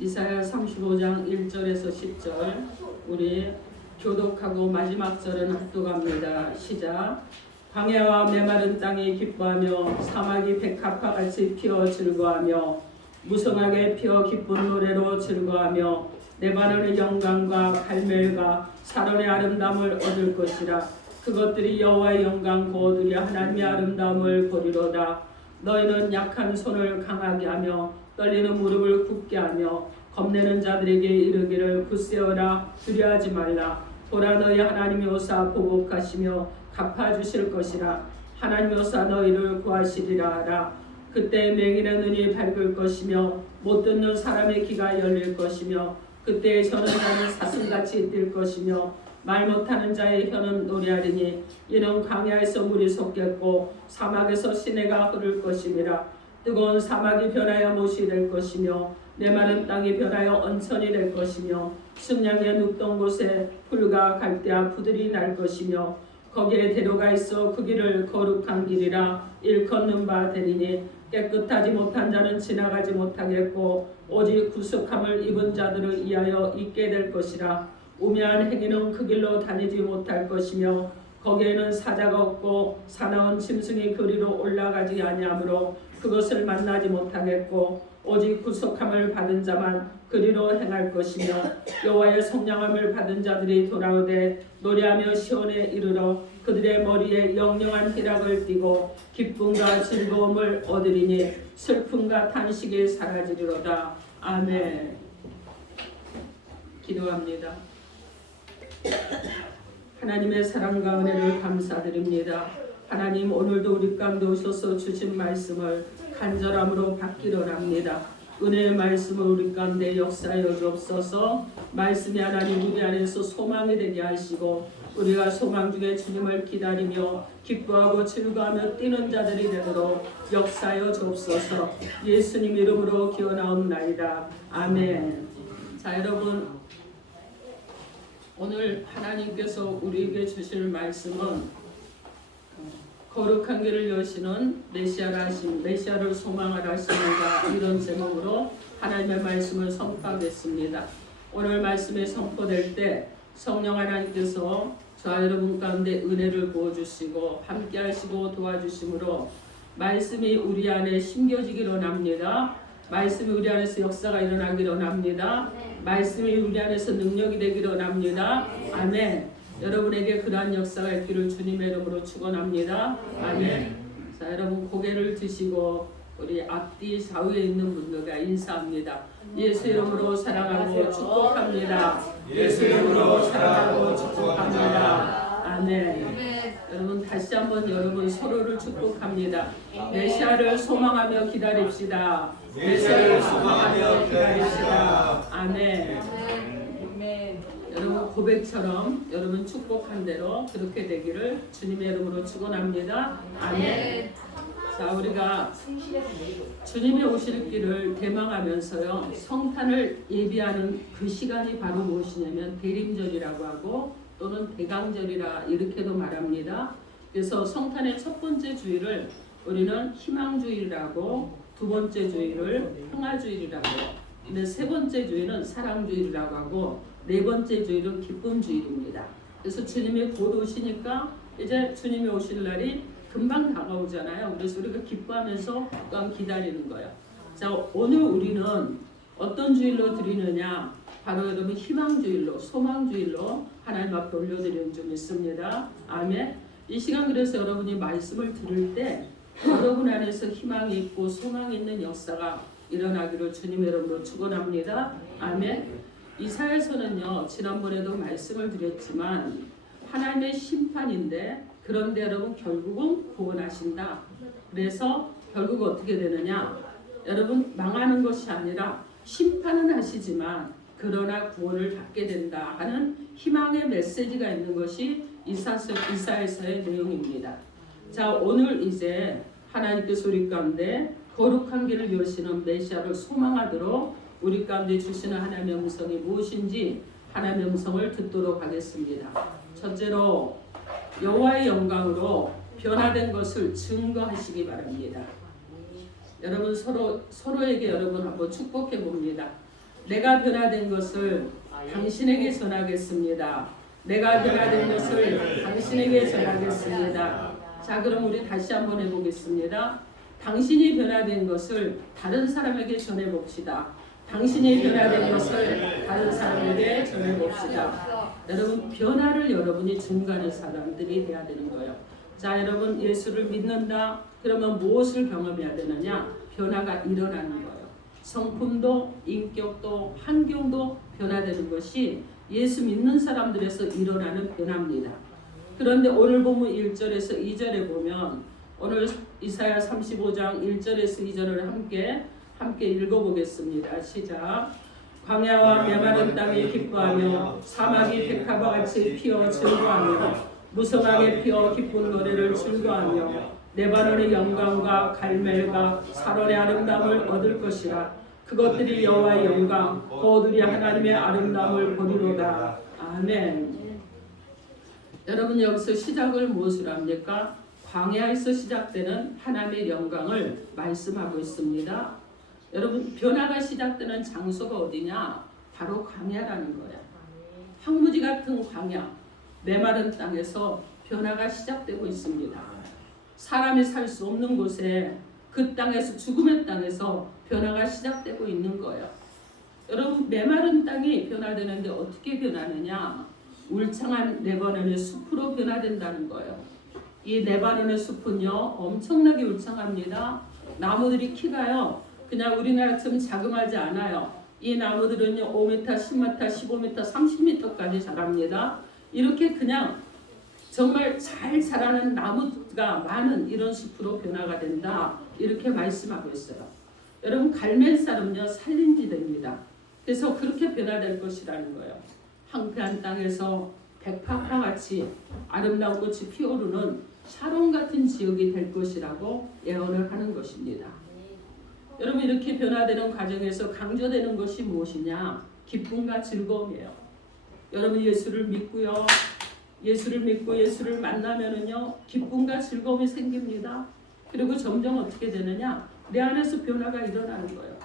이사야 35장 1절에서 10절 우리 교독하고 마지막 절은 합독합니다. 시작. 광야와 메마른 땅이 기뻐하며 사막이 백합화 같이 피어 즐거워하며 무성하게 피어 기쁜 노래로 즐거워하며 레바논의 영광과 갈멜과 사론의 아름다움을 얻을 것이라. 그것들이 여호와의 영광 곧 우리 하나님의 아름다움을 보리로다. 너희는 약한 손을 강하게 하며 떨리는 무릎을 굳게 하며 겁내는 자들에게 이르기를 굳세어라 두려워하지 말라. 보라 너희 하나님이 오사 보복하시며 갚아주실 것이라. 하나님이 오사 너희를 구하시리라 하라. 그때 맹인의 눈이 밝을 것이며 못 듣는 사람의 귀가 열릴 것이며 그때 저는 자는 사슴같이 뛸 것이며 말 못하는 자의 혀는 노래하리니 이는 광야에서 물이 솟겠고 사막에서 시내가 흐를 것임이라. 뜨거운 사막이 변하여 못이 될 것이며 메마른 땅이 변하여 언천이 될 것이며 승량의 눕던 곳에 풀과 갈대와 푸들이 날 것이며 거기에 대로가 있어 그 길을 거룩한 길이라 일컫는 바 되리니 깨끗하지 못한 자는 지나가지 못하겠고 오직 구속함을 입은 자들을 위하여 있게 될 것이라. 우매한 행위는 그 길로 다니지 못할 것이며 거기에는 사자가 없고 사나운 짐승이 그리로 올라가지 아니하므로 그것을 만나지 못하겠고 오직 구속함을 받은 자만 그리로 행할 것이며 여호와의 성령함을 받은 자들이 돌아오되 노래하며 시온에 이르러 그들의 머리에 영영한 희락을 띠고 기쁨과 즐거움을 얻으리니 슬픔과 탄식이 사라지리로다. 아멘. 기도합니다. 하나님의 사랑과 은혜를 감사드립니다. 하나님 오늘도 우리 가운데 오셔서 주신 말씀을 간절함으로 받기를 합니다. 은혜의 말씀을 우리 가운데 역사하여 주옵소서. 말씀이 하나님 우리 안에서 소망이 되게 하시고 우리가 소망 중에 주님을 기다리며 기뻐하고 즐거워하며 뛰는 자들이 되도록 역사하여 주옵소서. 예수님 이름으로 기원하옵나이다. 아멘. 자 여러분, 오늘 하나님께서 우리에게 주실 말씀은 거룩한 길을 여시는 메시아라 하심, 메시아를 소망하라 하시는가, 이런 제목으로 하나님의 말씀을 선포하겠습니다. 오늘 말씀이 선포될 때 성령 하나님께서 저와 여러분 가운데 은혜를 부어주시고 함께 하시고 도와주심으로 말씀이 우리 안에 심겨지기로 합니다. 말씀이 우리 안에서 역사가 일어나기로 합니다. 말씀이 우리 안에서 능력이 되기로 합니다. 아멘. 여러분에게 그러한 역사가 있기를 주님의 이름으로 축원합니다. 아멘. 자 여러분 고개를 드시고 우리 앞뒤 좌우에 있는 분들과 인사합니다. 예수 이름으로 사랑하고 축복합니다. 예수 이름으로 사랑하고 축복합니다. 아멘. 여러분 다시 한번 여러분 서로를 축복합니다. 메시아를 소망하며 기다립시다. 메시아를 소망하며 기다립시다. 아멘. 여러분 고백처럼 여러분 축복한 대로 그렇게 되기를 주님의 이름으로 축원합니다. 아멘. 자 우리가 주님의 오실 길을 대망하면서요 성탄을 예비하는 그 시간이 바로 무엇이냐면 대림절이라고 하고 또는 대강절이라 이렇게도 말합니다. 그래서 성탄의 첫 번째 주일을 우리는 희망주일이라고, 두 번째 주일을 평화주일이라고, 근데 세 번째 주일은 사랑주일이라고 하고, 네 번째 주일은 기쁨주일입니다. 그래서 주님이 곧 오시니까 이제 주님이 오실 날이 금방 다가오잖아요. 그래서 우리가 기뻐하면서 또한 기다리는 거예요. 자 오늘 우리는 어떤 주일로 드리느냐, 바로 여러분 희망주일로, 소망주일로 하나님 앞에 올려드리는 좀 있습니다. 아멘. 이 시간 그래서 여러분이 말씀을 들을 때 여러분 안에서 희망이 있고 소망이 있는 역사가 일어나기를 주님의 이름으로 축원합니다. 아멘. 이사야서는요 지난번에도 말씀을 드렸지만 하나님의 심판인데, 그런데 여러분 결국은 구원하신다. 그래서 결국 어떻게 되느냐, 여러분 망하는 것이 아니라 심판은 하시지만 그러나 구원을 받게 된다 하는 희망의 메시지가 있는 것이 이사야서의 내용입니다. 자 오늘 이제 하나님께서 우리 가운데 거룩한 길을 여시는 메시아를 소망하도록 우리 가운데 주시는 하나님의 음성이 무엇인지 하나님의 음성을 듣도록 하겠습니다. 첫째로 여호와의 영광으로 변화된 것을 증거하시기 바랍니다. 여러분 서로에게 여러분 한번 축복해 봅니다. 내가 변화된 것을 당신에게 전하겠습니다. 내가 변화된 것을 당신에게 전하겠습니다. 자, 그럼 우리 다시 한번 해보겠습니다. 당신이 변화된 것을 다른 사람에게 전해봅시다. 당신이 변화된 것을 다른 사람에게 전해봅시다. 여러분, 변화를 여러분이 증거하는 사람들이 돼야 되는 거예요. 자, 여러분, 예수를 믿는다. 그러면 무엇을 경험해야 되느냐? 변화가 일어나는 거예요. 성품도 인격도 환경도 변화되는 것이 예수 믿는 사람들에서 일어나는 변화입니다. 그런데 오늘 본문 1절에서 2절에 보면 오늘 이사야 35장 1절에서 2절을 함께 읽어보겠습니다. 시작. 광야와 메마른 땅이 기뻐하며 사막이 백합과 같이 피어 즐거워하며 무성하게 피어 기쁜 노래를 즐거워하며 레바논의 영광과 갈멜과 사론의 아름다움을 얻을 것이라. 그것들이 여호와의 영광 곧 우리 하나님의 아름다움을 보리로다. 아멘. 여러분, 여기서 시작을 무엇으로 합니까? 광야에서 시작되는 하나님의 영광을 말씀하고 있습니다. 여러분, 변화가 시작되는 장소가 어디냐? 바로 광야라는 거야. 황무지 같은 광야, 메마른 땅에서 변화가 시작되고 있습니다. 사람이 살 수 없는 곳에, 그 땅에서, 죽음의 땅에서 변화가 시작되고 있는 거예요. 여러분, 메마른 땅이 변화되는데 어떻게 변하느냐? 울창한 레바논의 숲으로 변화된다는 거예요. 이 레바논의 숲은요, 엄청나게 울창합니다. 나무들이 키가요, 그냥 우리나라처럼 자그마하지 않아요. 이 나무들은요, 5m, 10m, 15m, 30m까지 자랍니다. 이렇게 그냥 정말 잘 자라는 나무가 많은 이런 숲으로 변화가 된다. 이렇게 말씀하고 있어요. 여러분, 갈멜산은요, 산림지대입니다. 그래서 그렇게 변화될 것이라는 거예요. 황폐한 땅에서 백합화 같이 아름다운 꽃이 피어오르는 샤론 같은 지역이 될 것이라고 예언을 하는 것입니다. 여러분, 이렇게 변화되는 과정에서 강조되는 것이 무엇이냐? 기쁨과 즐거움이에요. 여러분, 예수를 믿고요. 예수를 믿고 예수를 만나면은요, 기쁨과 즐거움이 생깁니다. 그리고 점점 어떻게 되느냐? 내 안에서 변화가 일어나는 거예요.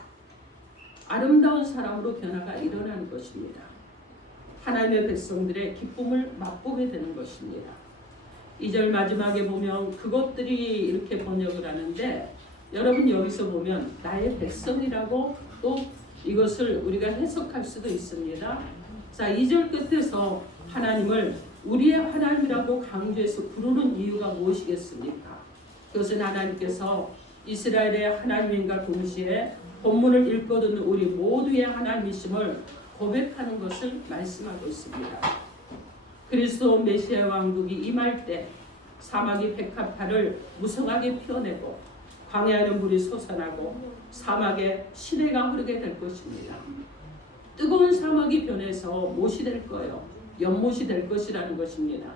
아름다운 사람으로 변화가 일어나는 것입니다. 하나님의 백성들의 기쁨을 맛보게 되는 것입니다. 2절 마지막에 보면 그것들이 이렇게 번역을 하는데, 여러분 여기서 보면 나의 백성이라고 또 이것을 우리가 해석할 수도 있습니다. 자, 2절 끝에서 하나님을 우리의 하나님이라고 강조해서 부르는 이유가 무엇이겠습니까? 그것은 하나님께서 이스라엘의 하나님인가 동시에 본문을 읽고 듣는 우리 모두의 하나님이심을 고백하는 것을 말씀하고 있습니다. 그리스도 메시아 왕국이 임할 때 사막이 백합화를 무성하게 피어내고 광야에는 물이 솟아나고 사막에 시내가 흐르게 될 것입니다. 뜨거운 사막이 변해서 못이 될 거예요. 연못이 될 것이라는 것입니다.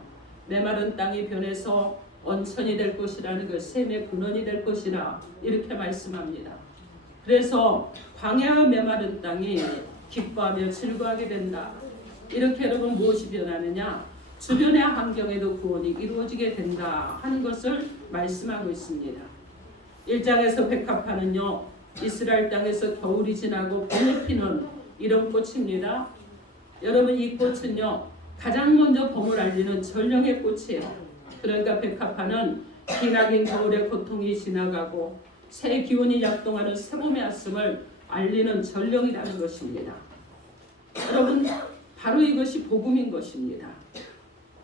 메마른 땅이 변해서 온천이 될 것이라는 것, 샘의 근원이 될 것이라 이렇게 말씀합니다. 그래서 광야와 메마른 땅이 기뻐하며 즐거워하게 된다. 이렇게 여러분 무엇이 변하느냐? 주변의 환경에도 구원이 이루어지게 된다 하는 것을 말씀하고 있습니다. 1장에서 백합화는요, 이스라엘 땅에서 겨울이 지나고 봄에 피는 이런 꽃입니다. 여러분, 이 꽃은요, 가장 먼저 봄을 알리는 전령의 꽃이에요. 그러니까 백합화는 기나긴 겨울의 고통이 지나가고 새 기운이 작동하는 새봄의 아침을 알리는 전령이라는 것입니다. 여러분, 바로 이것이 복음인 것입니다.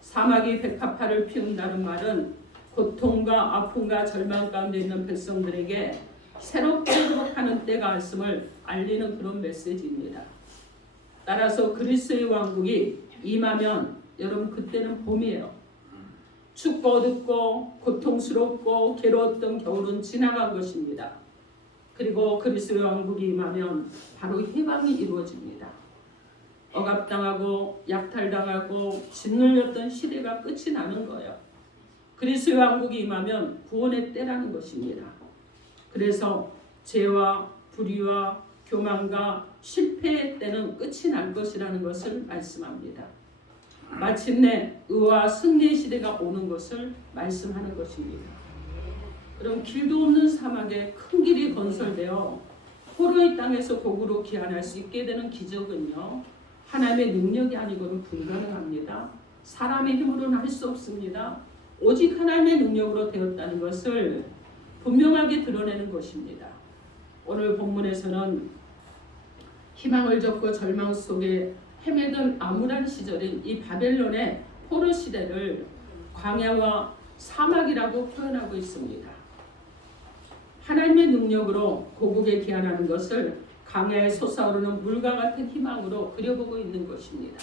사막이 백합화를 피운다는 말은 고통과 아픔과 절망 가운데 있는 백성들에게 새롭게 회복하는 때가 왔음을 알리는 그런 메시지입니다. 따라서 그리스도의 왕국이 임하면 여러분 그때는 봄이에요. 춥고 어둡고 고통스럽고 괴로웠던 겨울은 지나간 것입니다. 그리고 그리스도의 왕국이 임하면 바로 해방이 이루어집니다. 억압당하고 약탈당하고 짓눌렸던 시대가 끝이 나는 거예요. 그리스도의 왕국이 임하면 구원의 때라는 것입니다. 그래서 죄와 불의와 교만과 실패의 때는 끝이 날 것이라는 것을 말씀합니다. 마침내 의와 승리의 시대가 오는 것을 말씀하는 것입니다. 그럼 길도 없는 사막에 큰 길이 건설되어 포로의 땅에서 복으로 귀환할 수 있게 되는 기적은요, 하나님의 능력이 아니고는 불가능합니다. 사람의 힘으로는 할 수 없습니다. 오직 하나님의 능력으로 되었다는 것을 분명하게 드러내는 것입니다. 오늘 본문에서는 희망을 접고 절망 속에 헤매던 암울한 시절인 이 바벨론의 포로 시대를 광야와 사막이라고 표현하고 있습니다. 하나님의 능력으로 고국에 귀환하는 것을 강야에 솟아오르는 물과 같은 희망으로 그려보고 있는 것입니다.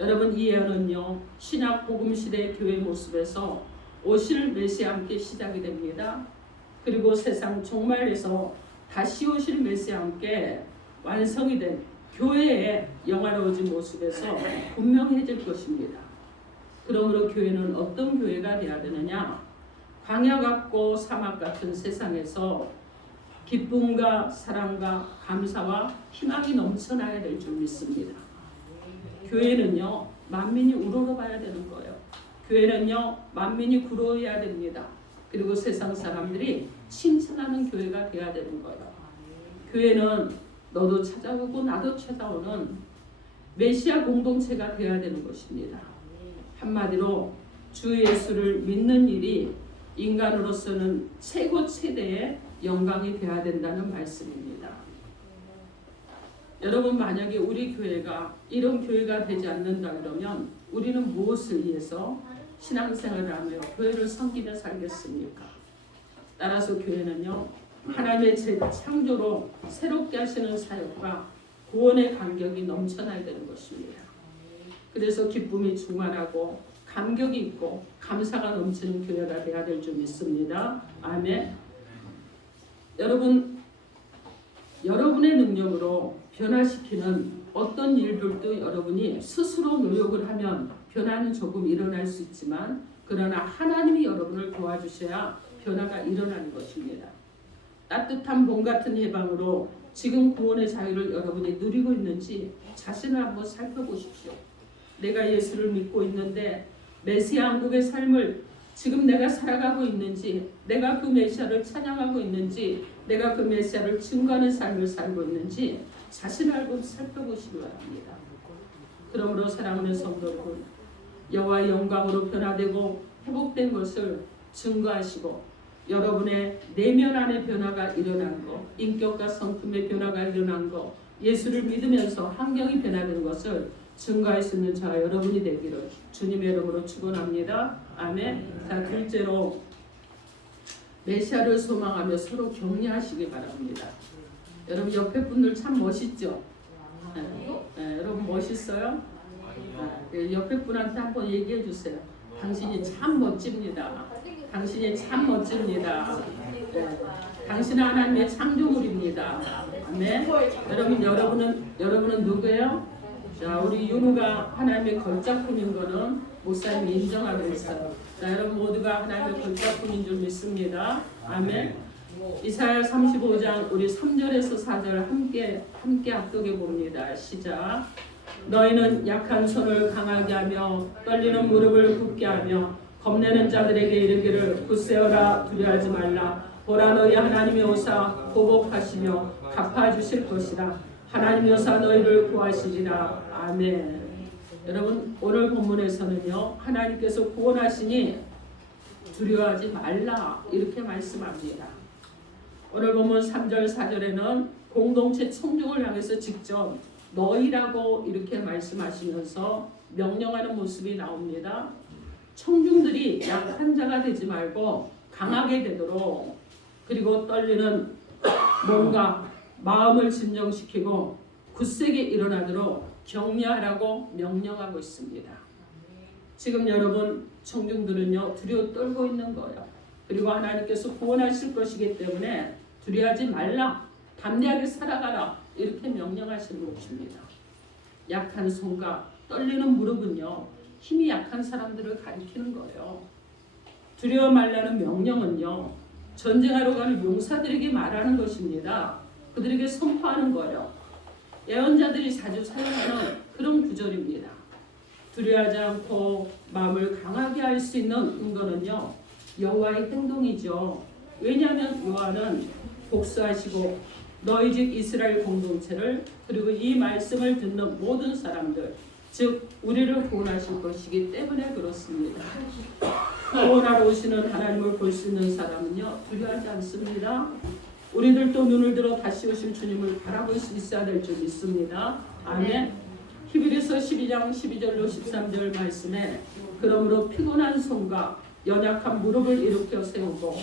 여러분, 이 예언은요, 신약 복음 시대의 교회 모습에서 오실 메시아와 함께 시작이 됩니다. 그리고 세상 종말에서 다시 오실 메시아와 함께 완성이 된 교회의 영화로워진 모습에서 분명해질 것입니다. 그러므로 교회는 어떤 교회가 되어야 되느냐? 광야 같고 사막 같은 세상에서 기쁨과 사랑과 감사와 희망이 넘쳐나야 될 줄 믿습니다. 교회는요, 만민이 우러러봐야 되는 거예요. 교회는요, 만민이 부러워해야 됩니다. 그리고 세상 사람들이 칭찬하는 교회가 되어야 되는 거예요. 교회는 너도 찾아오고 나도 찾아오는 메시아 공동체가 되어야 되는 것입니다. 한마디로 주 예수를 믿는 일이 인간으로서는 최고 최대의 영광이 되어야 된다는 말씀입니다. 여러분, 만약에 우리 교회가 이런 교회가 되지 않는다 그러면 우리는 무엇을 위해서 신앙생활을 하며 교회를 섬기며 살겠습니까? 따라서 교회는요, 하나님의 재창조로 새롭게 하시는 사역과 구원의 감격이 넘쳐나야 되는 것입니다. 그래서 기쁨이 충만하고 감격이 있고 감사가 넘치는 교회가 되어야 될 줄 믿습니다. 아멘. 여러분의 능력으로 변화시키는 어떤 일들도 여러분이 스스로 노력을 하면 변화는 조금 일어날 수 있지만, 그러나 하나님이 여러분을 도와주셔야 변화가 일어나는 것입니다. 따뜻한 봄 같은 해방으로 지금 구원의 자유를 여러분이 누리고 있는지 자신을 한번 살펴보십시오. 내가 예수를 믿고 있는데 메시아 왕국의 삶을 지금 내가 살아가고 있는지, 내가 그 메시아를 찬양하고 있는지, 내가 그 메시아를 증거하는 삶을 살고 있는지 자신을 알고 살펴보시기 바랍니다. 그러므로 사랑하는 성도 여러분, 여호와의 영광으로 변화되고 회복된 것을 증거하시고 여러분의 내면 안의 변화가 일어난 것, 인격과 성품의 변화가 일어난 것, 예수를 믿으면서 환경이 변화된 것을 증거할 수 있는 저와 여러분이 되기를 주님의 이름으로 축원합니다. 아멘. 자, 둘째로 메시아를 소망하며 서로 격려하시기 바랍니다. 여러분, 옆에 분들 참 멋있죠? 네, 여러분 멋있어요? 옆에 분한테 한번 얘기해 주세요. 당신이 참 멋집니다. 당신이 참 멋집니다. 네, 당신은 하나님의 창조물입니다. 아멘. 여러분은 누구예요? 자, 우리 윤우가 하나님의 걸작품인 거는 목사님이 인정하고 있어요. 자, 여러분 모두가 하나님의 걸작품인 줄 믿습니다. 아멘. 이사야 35장 우리 3절에서 4절 함께 합독해 봅니다. 시작. 너희는 약한 손을 강하게 하며 떨리는 무릎을 굳게 하며 겁내는 자들에게 이르기를 굳세어라, 두려워하지 말라. 보라, 너희 하나님이 오사 보복하시며 갚아주실 것이라. 하나님이 오사 너희를 구하시리라. 아멘. 여러분, 오늘 본문에서는요, 하나님께서 구원하시니 두려워하지 말라 이렇게 말씀합니다. 오늘 본문 3절 4절에는 공동체 청중을 향해서 직접 너희라고 이렇게 말씀하시면서 명령하는 모습이 나옵니다. 청중들이 약한 자가 되지 말고 강하게 되도록, 그리고 떨리는 몸과 마음을 진정시키고 굳세게 일어나도록 격려하라고 명령하고 있습니다. 지금 여러분 청중들은요, 두려워 떨고 있는 거예요. 그리고 하나님께서 구원하실 것이기 때문에 두려워하지 말라, 담대하게 살아가라 이렇게 명령하시는 것입니다. 약한 손과 떨리는 무릎은요, 힘이 약한 사람들을 가리키는 거예요. 두려워 말라는 명령은요, 전쟁하러 가는 용사들에게 말하는 것입니다. 그들에게 선포하는 거예요. 예언자들이 자주 사용하는 그런 구절입니다. 두려워하지 않고 마음을 강하게 할 수 있는 근거는요, 여호와의 행동이죠. 왜냐하면 여호와는 복수하시고 너희 집 이스라엘 공동체를 그리고 이 말씀을 듣는 모든 사람들 즉 우리를 구원하실 것이기 때문에 그렇습니다. 구원하러 오시는 하나님을 볼 수 있는 사람은요 두려워하지 않습니다. 우리들도 눈을 들어 다시 오실 주님을 바라볼 수 있어야 될 줄 믿습니다. 아멘. 히브리서 12장 12절로 13절 말씀에 그러므로 피곤한 손과 연약한 무릎을 일으켜 세우고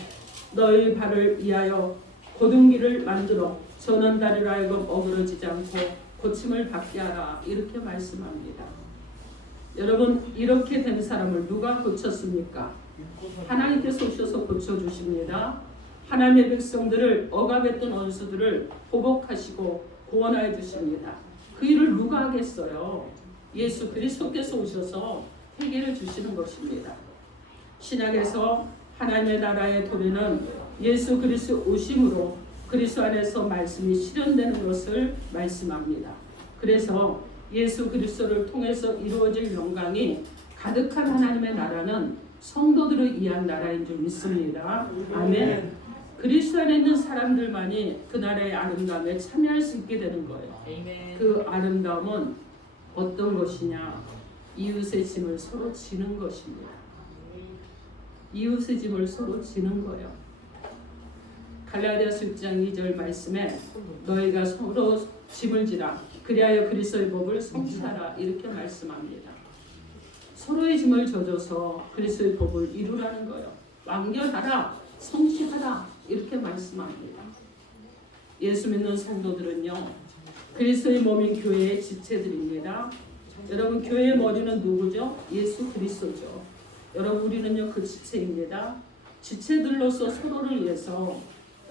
너희 발을 위하여 곧은 길을 만들어 저는 다리로 하여금 어그러지지 않고 고침을 받게 하라 이렇게 말씀합니다. 여러분 이렇게 된 사람을 누가 고쳤습니까? 하나님께서 오셔서 고쳐주십니다. 하나님의 백성들을 억압했던 원수들을 보복하시고 구원하여 주십니다. 그 일을 누가 하겠어요? 예수 그리스도께서 오셔서 해결해 주시는 것입니다. 신약에서 하나님의 나라의 도래는 예수 그리스도 오심으로 그리스도 안에서 말씀이 실현되는 것을 말씀합니다. 그래서 예수 그리스도를 통해서 이루어질 영광이 가득한 하나님의 나라는 성도들을 위한 나라인 줄 믿습니다. 아멘. 그리스도 안에 있는 사람들만이 그 나라의 아름다움에 참여할 수 있게 되는 거예요. 그 아름다움은 어떤 것이냐? 이웃의 짐을 서로 지는 것입니다. 이웃의 짐을 서로 지는 거예요. 갈라디아서 6장 2절 말씀에 너희가 서로 짐을 지라 그리하여 그리스도의 법을 성취하라 이렇게 말씀합니다. 서로의 짐을 져줘서 그리스도의 법을 이루라는 거예요. 완결하라, 성취하라 이렇게 말씀합니다. 예수 믿는 성도들은요 그리스도의 몸인 교회의 지체들입니다. 여러분 교회의 머리는 누구죠? 예수 그리스도죠. 여러분 우리는요 그 지체입니다. 지체들로서 서로를 위해서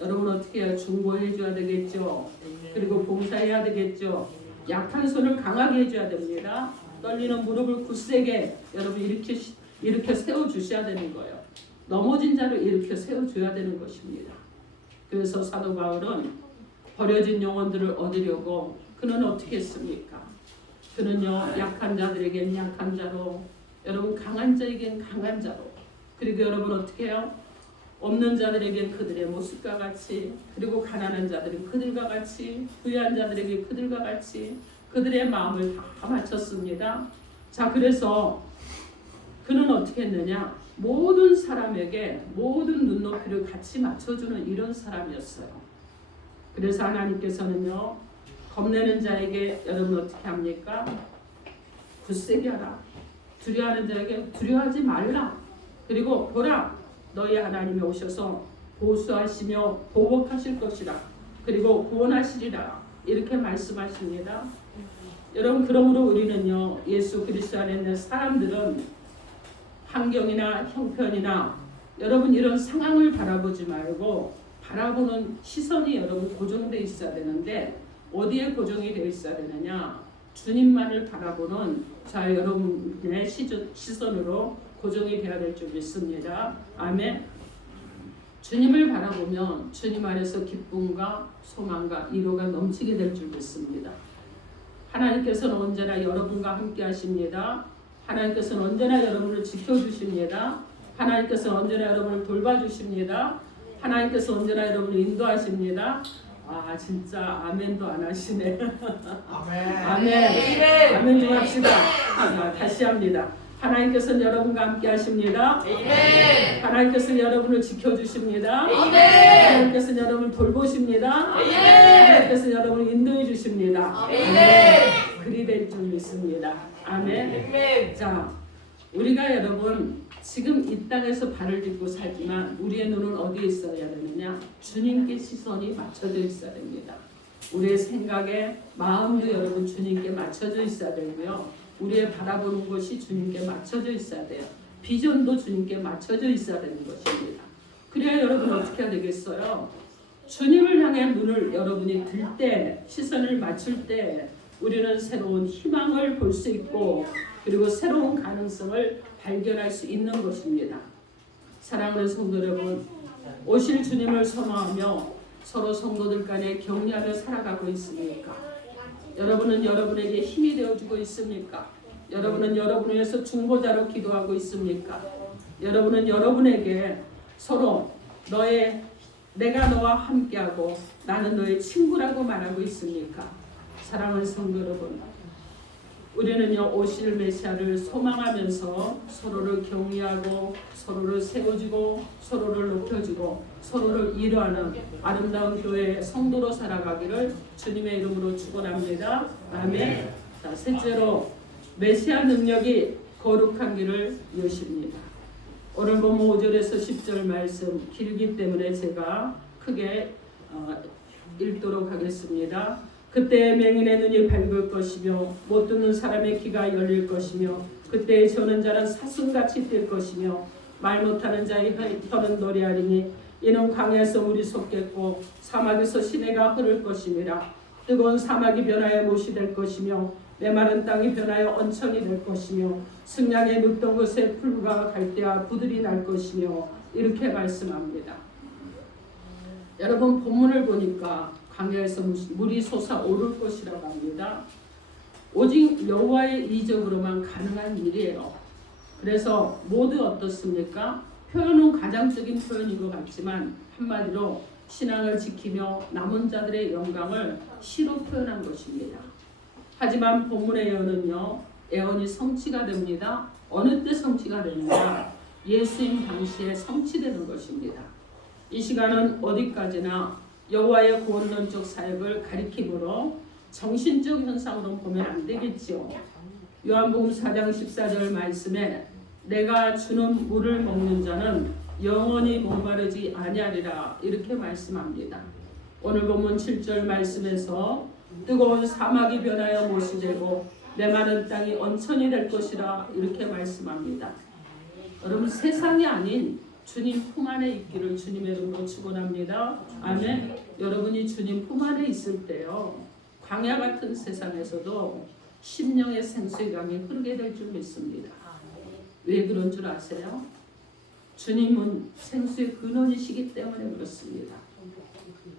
여러분 어떻게 해야 중보해 줘야 되겠죠. 그리고 봉사해야 되겠죠. 약한 손을 강하게 해줘야 됩니다. 떨리는 무릎을 굳세게 여러분 이렇게 세워주셔야 되는 거예요. 넘어진 자를 일으켜 세워줘야 되는 것입니다. 그래서 사도 바울은 버려진 영혼들을 얻으려고 그는 어떻게 했습니까? 그는요 약한 자들에겐 약한 자로 여러분 강한 자에겐 강한 자로 그리고 여러분 어떻게 해요? 없는 자들에겐 그들의 모습과 같이 그리고 가난한 자들은 그들과 같이 부유한 자들에게 그들과 같이 그들의 마음을 다 맞췄습니다. 자 그래서 그는 어떻게 했느냐? 모든 사람에게 모든 눈높이를 같이 맞춰주는 이런 사람이었어요. 그래서 하나님께서는요 겁내는 자에게 여러분 어떻게 합니까? 굳세게 하라. 두려워하는 자에게 두려워하지 말라. 그리고 보라 너희 하나님이 오셔서 보수하시며 보복하실 것이라. 그리고 구원하시리라. 이렇게 말씀하십니다. 여러분 그러므로 우리는요 예수 그리스도 안에 있는 사람들은 환경이나 형편이나 여러분 이런 상황을 바라보지 말고 바라보는 시선이 여러분 고정되어 있어야 되는데 어디에 고정이 되어 있어야 되느냐? 주님만을 바라보는 자 여러분의 시선으로 고정이 되어야 될 줄 믿습니다. 아멘. 주님을 바라보면 주님 안에서 기쁨과 소망과 위로가 넘치게 될 줄 믿습니다. 하나님께서는 언제나 여러분과 함께 하십니다. 하나님께서는 언제나 여러분을 지켜주십니다. 하나님께서는 언제나 여러분을 돌봐주십니다. 하나님께서 언제나 여러분을 인도하십니다. 아 진짜 아멘도 안 하시네. 아멘. 아멘 좀 합시다. 다시 합니다. 하나님께서는 여러분과 함께 하십니다. 하나님께서는 여러분을 지켜주십니다. 하나님께서는 여러분을 돌보십니다. 하나님께서는 여러분을 인도해 주십니다. 그리 될 줄 믿습니다. 아멘. 자, 우리가 여러분 지금 이 땅에서 발을 딛고 살지만 우리의 눈은 어디에 있어야 되느냐? 주님께 시선이 맞춰져 있어야 됩니다. 우리의 생각에 마음도 여러분 주님께 맞춰져 있어야 되고요. 우리의 바라보는 것이 주님께 맞춰져 있어야 돼요. 비전도 주님께 맞춰져 있어야 되는 것입니다. 그래야 여러분 어떻게 해야 되겠어요? 주님을 향해 눈을 여러분이 들 때, 시선을 맞출 때 우리는 새로운 희망을 볼 수 있고 그리고 새로운 가능성을 발견할 수 있는 것입니다. 사랑하는 성도 여러분, 오실 주님을 선호하며 서로 성도들 간에 격려하며 살아가고 있습니까? 여러분은 여러분에게 힘이 되어주고 있습니까? 여러분은 여러분을 위해서 중보자로 기도하고 있습니까? 여러분은 여러분에게 서로 너의 내가 너와 함께하고 나는 너의 친구라고 말하고 있습니까? 사랑하는 성도 여러분, 우리는요 오실 메시아를 소망하면서 서로를 격려하고 서로를 세워주고 서로를 높여주고 서로를 위로하는 아름다운 교회의 성도로 살아가기를 주님의 이름으로 축원합니다. 아멘. 자, 셋째로 메시아 능력이 거룩한 길을 여십니다. 오늘 본 5절에서 10절 말씀 길기 때문에 제가 크게 읽도록 하겠습니다. 그때 맹인의 눈이 밝을 것이며 못 듣는 사람의 귀가 열릴 것이며 그때 저는 자는 사슴같이 뛸 것이며 말 못하는 자의 혀는 노래하리니 이는 광야에서 물이 솟겠고 사막에서 시내가 흐를 것이니라. 뜨거운 사막이 변하여 못이 될 것이며 메마른 땅이 변하여 언천이 될 것이며 승량에 눕던 곳에 풀과 갈대와 부들이 날 것이며 이렇게 말씀합니다. 여러분 본문을 보니까 광야에서 물이 솟아오를 것이라고 합니다. 오직 여호와의 이적으로만 가능한 일이에요. 그래서 모두 어떻습니까? 표현은 가장적인 표현인 것 같지만 한마디로 신앙을 지키며 남은 자들의 영광을 시로 표현한 것입니다. 하지만 본문의 예언은요, 예언이 성취가 됩니다. 어느 때 성취가 되느냐? 예수님 당시에 성취되는 것입니다. 이 시간은 어디까지나 여호와의 구원론적 사역을 가리키므로 정신적 현상으로 보면 안 되겠지요. 요한복음 4장 14절 말씀에 내가 주는 물을 먹는 자는 영원히 목마르지 아니하리라 이렇게 말씀합니다. 오늘 본문 7절 말씀에서 뜨거운 사막이 변하여 못이 되고 메마른 땅이 언천이 될 것이라 이렇게 말씀합니다. 여러분 세상이 아닌 주님 품 안에 있기를 주님의 이름으로 축원합니다. 아멘. 여러분이 주님 품 안에 있을 때요 광야 같은 세상에서도 심령의 생수의 강이 흐르게 될 줄 믿습니다. 왜 그런 줄 아세요? 주님은 생수의 근원이시기 때문에 그렇습니다.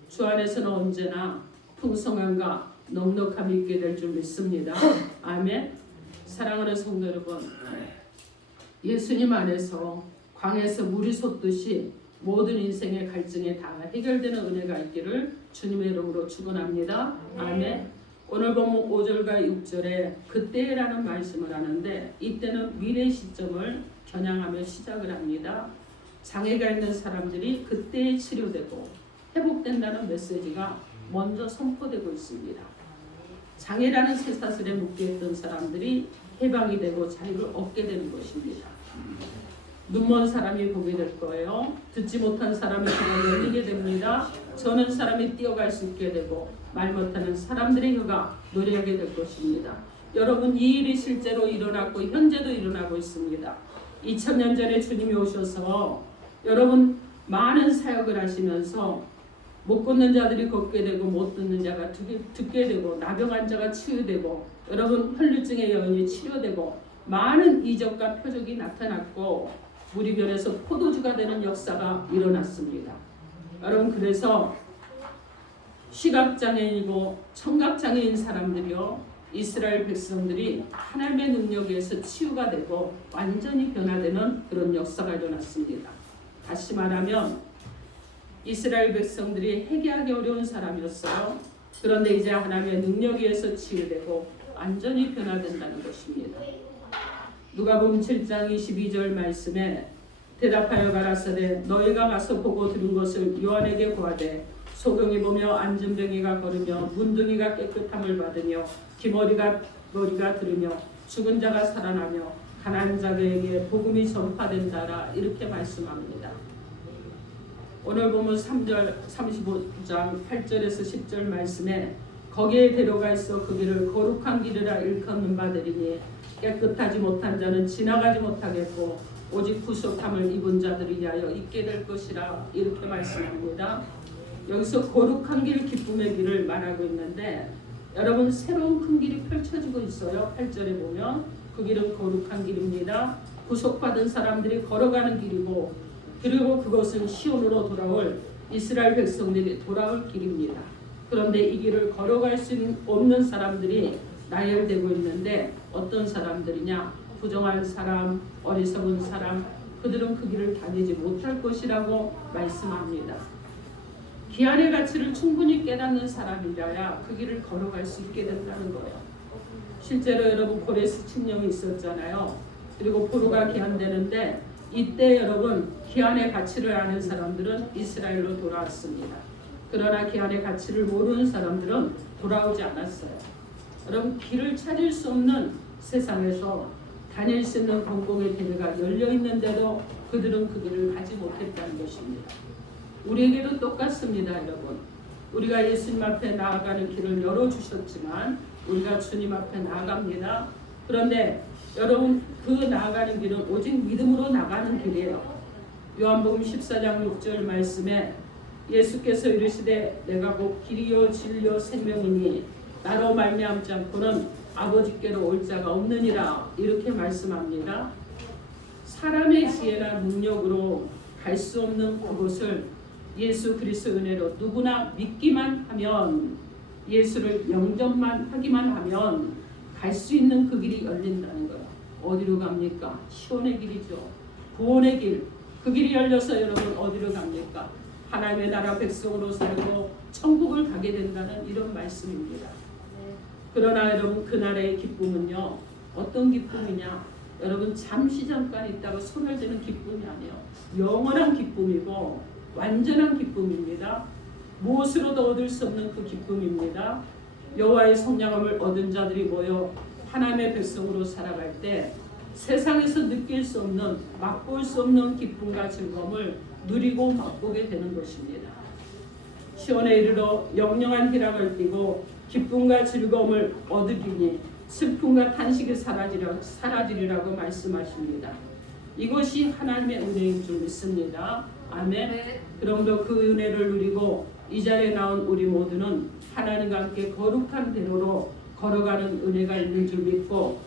주 안에서는 언제나 풍성함과 넉넉함이 있게 될 줄 믿습니다. 아멘. 사랑하는 성도 여러분, 예수님 안에서 광야에서 물이 솟듯이 모든 인생의 갈증이 다 해결되는 은혜가 있기를 주님의 이름으로 축원합니다. 아멘. 오늘 본문 5절과 6절에 그때라는 말씀을 하는데 이때는 미래 시점을 겨냥하며 시작을 합니다. 장애가 있는 사람들이 그때에 치료되고 회복된다는 메시지가 먼저 선포되고 있습니다. 장애라는 쇠사슬에 묶여있던 사람들이 해방이 되고 자유를 얻게 되는 것입니다. 눈먼 사람이 보게 될 거예요. 듣지 못한 사람이 귀가 열리게 됩니다. 저는 사람이 뛰어갈 수 있게 되고 말 못하는 사람들의 혀가 노래하게 될 것입니다. 여러분 이 일이 실제로 일어났고 현재도 일어나고 있습니다. 2000년 전에 주님이 오셔서 여러분 많은 사역을 하시면서 못 걷는 자들이 걷게 되고 못 듣는 자가 듣게 되고 나병한 자가 치유되고 여러분 혈류증의 여인이 치료되고 많은 이적과 표적이 나타났고 물이 변해서 포도주가 되는 역사가 일어났습니다. 여러분 그래서 시각장애인이고 청각장애인 사람들이요 이스라엘 백성들이 하나님의 능력에 의해서 치유가 되고 완전히 변화되는 그런 역사가 일어났습니다. 다시 말하면 이스라엘 백성들이 회개하기 어려운 사람이었어요. 그런데 이제 하나님의 능력에 의해서 치유되고 완전히 변화된다는 것입니다. 누가복음 7장 22절 말씀에 대답하여 가라사대 너희가 가서 보고 들은 것을 요한에게 고하되 소경이 보며 앉은 병이가 걸으며 문둥이가 깨끗함을 받으며 머리가 들으며 죽은 자가 살아나며 가난한 자에게 복음이 전파된다라 이렇게 말씀합니다. 오늘 보면 3절 35장 8절에서 10절 말씀에 거기에 데려가 있어 그 길을 거룩한 길이라 일컫는 바되리니 깨끗하지 못한 자는 지나가지 못하겠고 오직 구속함을 입은 자들이 위하여 있게 될 것이라 이렇게 말씀합니다. 여기서 거룩한 길 기쁨의 길을 말하고 있는데 여러분 새로운 큰 길이 펼쳐지고 있어요. 8절에 보면 그 길은 거룩한 길입니다. 구속받은 사람들이 걸어가는 길이고 그리고 그것은 시온으로 돌아올 이스라엘 백성들이 돌아올 길입니다. 그런데 이 길을 걸어갈 수 없는 사람들이 나열되고 있는데 어떤 사람들이냐? 부정한 사람, 어리석은 사람, 그들은 그 길을 다니지 못할 것이라고 말씀합니다. 기한의 가치를 충분히 깨닫는 사람이라야 그 길을 걸어갈 수 있게 된다는 거예요. 실제로 여러분 고레스 칙령이 있었잖아요. 그리고 포로가 기한되는데 이때 여러분 기한의 가치를 아는 사람들은 이스라엘로 돌아왔습니다. 그러나 기한의 가치를 모르는 사람들은 돌아오지 않았어요. 여러분 길을 찾을 수 없는 세상에서 다닐 수 있는 공공의 대회가 열려 있는데도 그들은 그 길을 가지 못했다는 것입니다. 우리에게도 똑같습니다, 여러분. 우리가 예수님 앞에 나아가는 길을 열어주셨지만 우리가 주님 앞에 나아갑니다. 그런데 여러분 그 나아가는 길은 오직 믿음으로 나가는 길이에요. 요한복음 14장 6절 말씀에 예수께서 이르시되 내가 곧 길이요 진리요 생명이니 나로 말미암지 않고는 아버지께로 올 자가 없느니라 이렇게 말씀합니다. 사람의 지혜나 능력으로 갈 수 없는 그곳을 예수 그리스도 은혜로 누구나 믿기만 하면 예수를 영접만 하기만 하면 갈 수 있는 그 길이 열린다는 거예요. 어디로 갑니까? 시온의 길이죠. 구원의 길. 그 길이 열려서 여러분 어디로 갑니까? 하나님의 나라 백성으로 살고 천국을 가게 된다는 이런 말씀입니다. 그러나 여러분 그날의 기쁨은요. 어떤 기쁨이냐? 여러분 잠시 잠깐 있다가 소멸되는 기쁨이 아니에요. 영원한 기쁨이고 완전한 기쁨입니다. 무엇으로도 얻을 수 없는 그 기쁨입니다. 여호와의 성령함을 얻은 자들이 모여 하나님의 백성으로 살아갈 때 세상에서 느낄 수 없는 맛볼 수 없는 기쁨과 즐거움을 누리고 맛보게 되는 것입니다. 시온에 이르러 영영한 희락을 띠고 기쁨과 즐거움을 얻으리니 슬픔과 탄식이 사라지리라고 말씀하십니다. 이것이 하나님의 은혜인 줄 믿습니다. 아멘. 그러므로 그 은혜를 누리고 이 자리에 나온 우리 모두는 하나님과 함께 거룩한 대로로 걸어가는 은혜가 있는 줄 믿고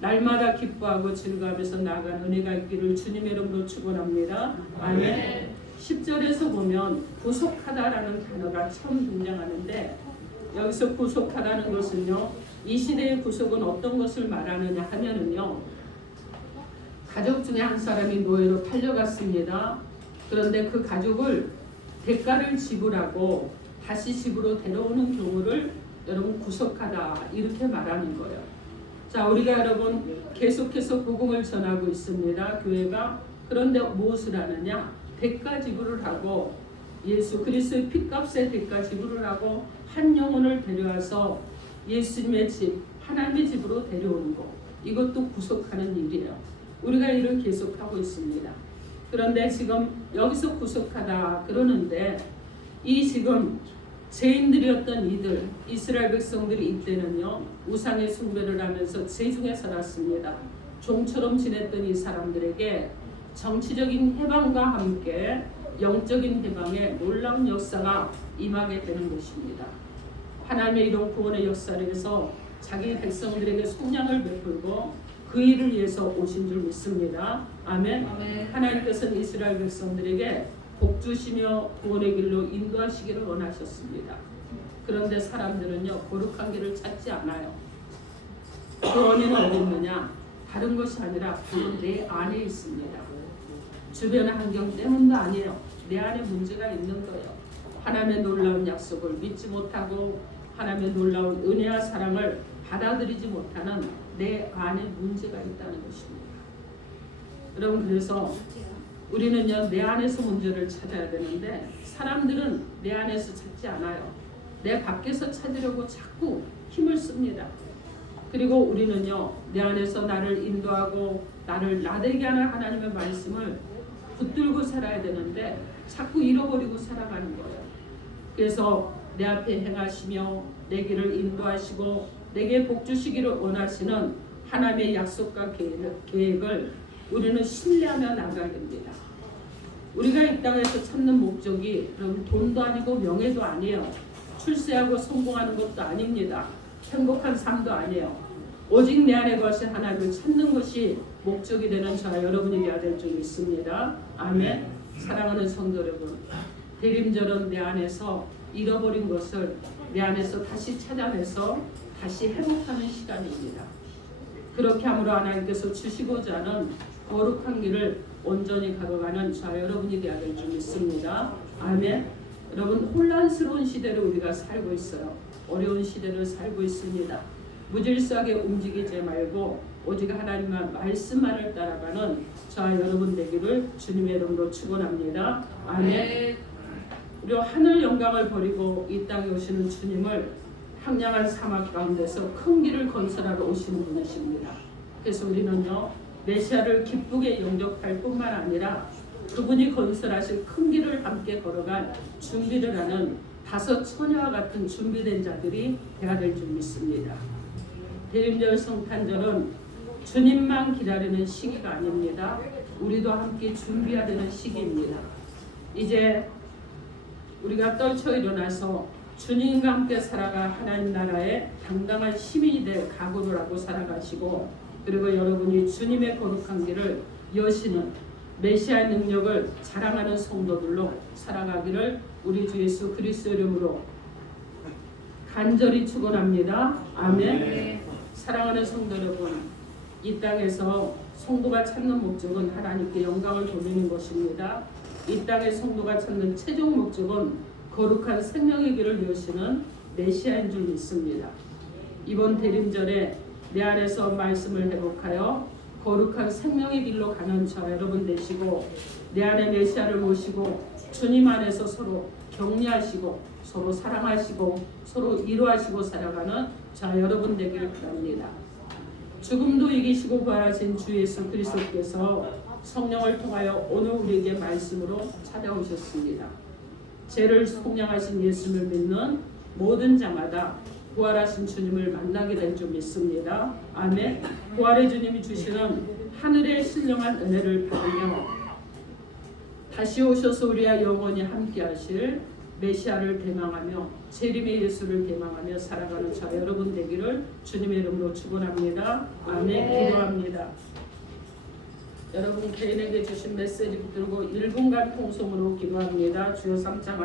날마다 기뻐하고 즐거워하면서 나아가는 은혜가 있기를 주님의 이름으로 축원합니다. 아멘. 10절에서 보면 구속하다라는 단어가 처음 등장하는데 여기서 구속하다는 것은요. 이 시대의 구속은 어떤 것을 말하느냐 하면은요. 가족 중에 한 사람이 노예로 팔려갔습니다. 그런데 그 가족을 대가를 지불하고 다시 집으로 데려오는 경우를 여러분 구속하다 이렇게 말하는 거예요. 자, 우리가 여러분 계속해서 복음을 전하고 있습니다. 교회가. 그런데 무엇을 하느냐? 대가 지불을 하고 예수 그리스도의 핏값에 대가 지불을 하고 한 영혼을 데려와서 예수님의 집, 하나님의 집으로 데려오는 것. 이것도 구속하는 일이에요. 우리가 이를 계속하고 있습니다. 그런데 지금 여기서 구속하다 그러는데 이 지금 죄인들이었던 이들, 이스라엘 백성들이 이때는요 우상의 숭배를 하면서 죄중에 살았습니다. 종처럼 지냈던 이 사람들에게 정치적인 해방과 함께 영적인 해방의 놀라운 역사가 임하게 되는 것입니다. 하나님의 이런 구원의 역사를 위해서 자기 백성들에게 속량을 베풀고 그 일을 위해서 오신 줄 믿습니다. 아멘. 아멘. 하나님께서는 이스라엘 백성들에게 복 주시며 구원의 길로 인도하시기를 원하셨습니다. 그런데 사람들은요 거룩한 길을 찾지 않아요. 그 원인은 어디 있느냐? 다른 것이 아니라 바로 내 안에 있습니다. 주변의 환경 때문도 아니에요. 내 안에 문제가 있는 거예요. 하나님의 놀라운 약속을 믿지 못하고 하나님의 놀라운 은혜와 사랑을 받아들이지 못하는 내 안에 문제가 있다는 것입니다. 여러분 그래서 우리는요 내 안에서 문제를 찾아야 되는데 사람들은 내 안에서 찾지 않아요. 내 밖에서 찾으려고 자꾸 힘을 씁니다. 그리고 우리는요 내 안에서 나를 인도하고 나를 나되게 하는 하나님의 말씀을 붙들고 살아야 되는데 자꾸 잃어버리고 살아가는 거예요. 그래서 내 앞에 행하시며 내 길을 인도하시고 내게 복 주시기를 원하시는 하나님의 약속과 계획을 우리는 신뢰하며 나가야 됩니다. 우리가 이 땅에서 찾는 목적이 그럼 돈도 아니고 명예도 아니에요. 출세하고 성공하는 것도 아닙니다. 행복한 삶도 아니에요. 오직 내 안에 거하신 하나님을 찾는 것이 목적이 되는 저와 여러분이 되어야 될 줄 믿습니다. 아멘. 사랑하는 성도 여러분, 대림절은 내 안에서 잃어버린 것을 내 안에서 다시 찾아내서 다시 회복하는 시간입니다. 그렇게 함으로 하나님께서 주시고자 하는 거룩한 길을 온전히 걸어가는 저와 여러분이 되어야 될 줄 믿습니다. 아멘. 여러분, 혼란스러운 시대를 우리가 살고 있어요. 어려운 시대를 살고 있습니다. 무질서하게 움직이지 말고 오직 하나님의 말씀만을 따라가는 저와 여러분 되기를 주님의 이름으로 축원합니다. 아멘. 우리 하늘 영광을 버리고 이 땅에 오시는 주님을 황량한 사막 가운데서 큰 길을 건설하러 오시는 분이십니다. 그래서 우리는요, 메시아를 기쁘게 영접할 뿐만 아니라 그분이 건설하실 큰 길을 함께 걸어갈 준비를 하는 5 처녀와 같은 준비된 자들이 되어야 될 줄 믿습니다. 대림절 성탄절은 주님만 기다리는 시기가 아닙니다. 우리도 함께 준비해야 되는 시기입니다. 이제 우리가 떨쳐 일어나서 주님과 함께 살아가 하나님 나라의 당당한 시민이 될 각오를 하고 살아가시고, 그리고 여러분이 주님의 거룩한 길을 여시는 메시아의 능력을 자랑하는 성도들로 살아가기를 우리 주 예수 그리스도 이름으로 간절히 축원합니다. 아멘. 사랑하는 성도 여러분, 이 땅에서 성도가 찾는 목적은 하나님께 영광을 돌리는 것입니다. 이 땅의 성도가 찾는 최종 목적은 거룩한 생명의 길을 여시는 메시아인 줄 믿습니다. 이번 대림절에 내 안에서 말씀을 회복하여 거룩한 생명의 길로 가는 저 여러분 되시고, 내 안에 메시아를 모시고 주님 안에서 서로 격려하시고 서로 사랑하시고 서로 위로하시고 살아가는 저 여러분 되기를 바랍니다. 죽음도 이기시고 부활하신 주 예수 그리스도께서 성령을 통하여 오늘 우리에게 말씀으로 찾아오셨습니다. 죄를 속량하신 예수를 믿는 모든 자마다 부활하신 주님을 만나게 될 줄 믿습니다. 아멘. 부활의 주님이 주시는 하늘의 신령한 은혜를 받으며 다시 오셔서 우리와 영원히 함께 하실 메시아를 대망하며 재림의 예수를 대망하며 살아가는 저 여러분 되기를 주님의 이름으로 축원합니다. 아멘. 기도합니다. 여러분 개인에게 주신 메시지 붙들고 1분간 통성으로 기도합니다. 주여 3장